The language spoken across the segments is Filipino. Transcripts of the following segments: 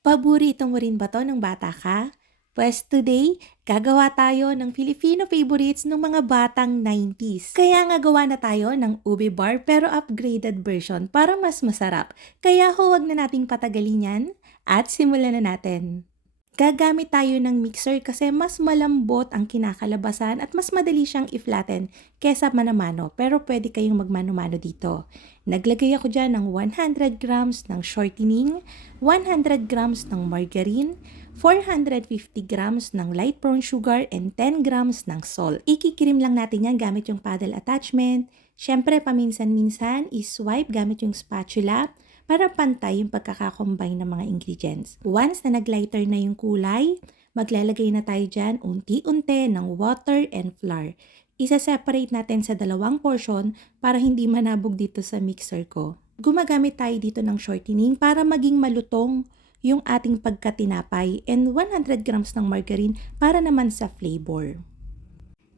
Paborito mo rin ba 'to nung bata ka? Pues today, gagawa tayo ng Filipino favorites nung mga batang 90s. Kaya nga gawa na tayo ng ube bar pero upgraded version para mas masarap. Kaya huwag na nating patagalin yan at simulan na natin. Gagamit tayo ng mixer kasi mas malambot ang kinakalabasan at mas madali siyang i-flatten kesa mano-mano, pero pwede kayong magmano-mano dito. Naglagay ako dyan ng 100 grams ng shortening, 100 grams ng margarine, 450 grams ng light brown sugar, and 10 grams ng salt. Ikikirim lang natin yan gamit yung paddle attachment. Siyempre, paminsan-minsan, i-swipe gamit yung spatula para pantay yung pagkakakombine ng mga ingredients. Once na naglighter na yung kulay, maglalagay na tayo dyan unti-unti ng water and flour. Isa-separate natin sa dalawang portion para hindi manabog dito sa mixer ko. Gumagamit tayo dito ng shortening para maging malutong yung ating pagkatinapay and 100 grams ng margarine para naman sa flavor.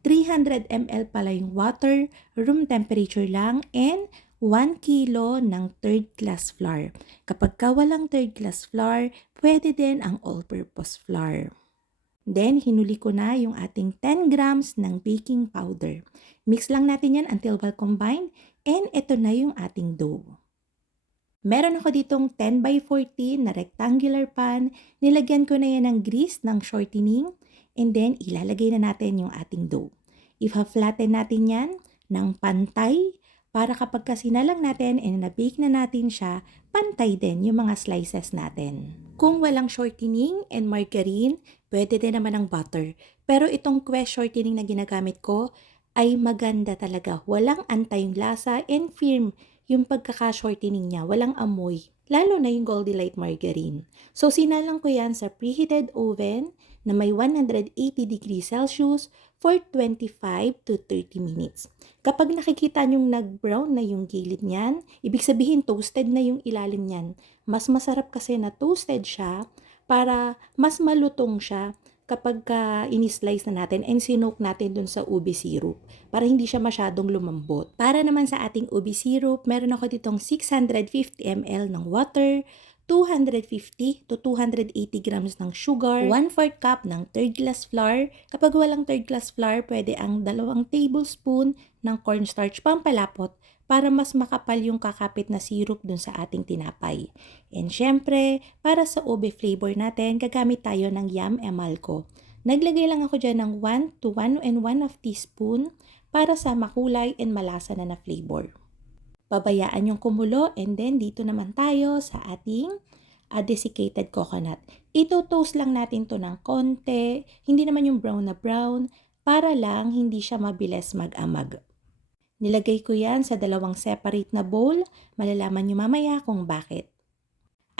300 ml pala yung water, room temperature lang, and 1 kilo ng third class flour. Kapag walang third class flour, pwede din ang all-purpose flour. Then, hinuli ko na yung ating 10 grams ng baking powder. Mix lang natin yan until well combined, and ito na yung ating dough. Meron ako ditong 10 by 14 na rectangular pan. Nilagyan ko na yan ng grease ng shortening, and then ilalagay na natin yung ating dough. Ipa-flatten natin yan ng pantay, para kapag sinalang natin and na-bake na natin siya, pantay din yung mga slices natin. Kung walang shortening and margarine, pwede din naman ang butter. Pero itong Quest shortening na ginagamit ko ay maganda talaga. Walang antay yung lasa and firm yung pagkaka-shortening niya. Walang amoy. Lalo na yung Goldilite margarine. So sinalang ko yan sa preheated oven na may 180 degrees Celsius for 25 to 30 minutes. Kapag nakikita nyong nag-brown na yung gilid niyan, ibig sabihin toasted na yung ilalim niyan. Mas masarap kasi na toasted siya para mas malutong siya kapag ini-slice na natin and sinoke natin dun sa ube syrup para hindi siya masyadong lumambot. Para naman sa ating ube syrup, meron ako ditong 650 ml ng water, 250 to 280 grams ng sugar, 1/4 cup ng third glass flour. Kapag walang third glass flour, pwede ang 2 tablespoon ng cornstarch pampalapot para mas makapal yung kakapit na syrup dun sa ating tinapay. And syempre, para sa ube flavor natin, gagamit tayo ng yam emalco. Naglagay lang ako dyan ng 1 to 1 and 1/2 teaspoon para sa makulay and malasa na flavor. Pabayaan yung kumulo, and then dito naman tayo sa ating desiccated coconut. Ito-toast lang natin to ng konti, hindi naman yung brown na brown, para lang hindi siya mabilis mag-amag. Nilagay ko yan sa 2 separate na bowl, malalaman nyo mamaya kung bakit.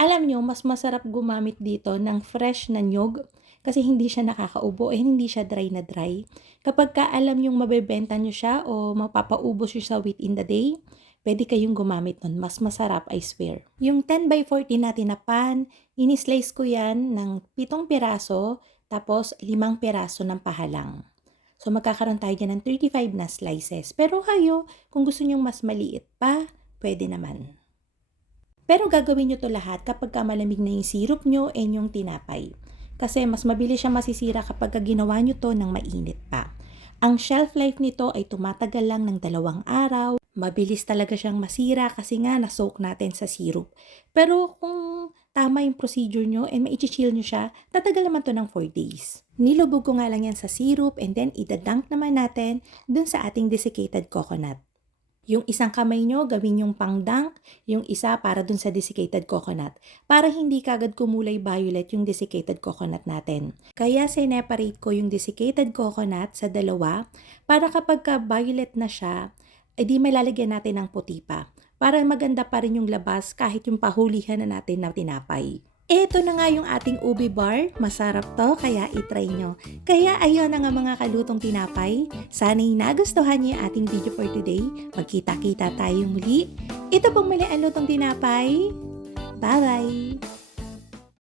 Alam nyo, mas masarap gumamit dito ng fresh na nyog kasi hindi siya nakakaubo hindi siya dry na dry. Kapag alam nyong mabebenta nyo siya o mapapaubos nyo siya within the day, pwede kayong gumamit nun. Mas masarap, I swear. Yung 10 by 14 natin na pan, inislice ko yan ng 7 piraso, tapos 5 piraso ng pahalang. So magkakaroon tayo dyan ng 35 na slices. Pero kayo, kung gusto nyong mas maliit pa, pwede naman. Pero gagawin nyo to lahat kapag malamig na yung syrup nyo and yung tinapay. Kasi mas mabilis siya masisira kapag ginawa nyo to ng mainit pa. Ang shelf life nito ay tumatagal lang ng 2 araw. Mabilis talaga siyang masira kasi nga na-soak natin sa syrup. Pero kung tama yung procedure nyo and mai-chill nyo siya, tatagal naman to ng 4 days. Nilubog ko nga lang yan sa syrup and then idadunk naman natin dun sa ating desiccated coconut. Yung isang kamay nyo, gawin yung pang-dunk, yung isa para dun sa desiccated coconut. Para hindi kagad kumulay violet yung desiccated coconut natin. Kaya sineparate ko yung desiccated coconut sa 2 para kapag violet na siya, di malalagyan natin ng puti pa. Para maganda pa rin yung labas kahit yung pahulihan na natin na tinapay. Ito na nga yung ating ube bar. Masarap to, kaya itry nyo. Kaya ayun na nga mga kalutong tinapay. Sana'y nagustuhan niyo yung ating video for today. Magkita-kita tayo muli. Ito pong muli ang lutong tinapay. Bye-bye!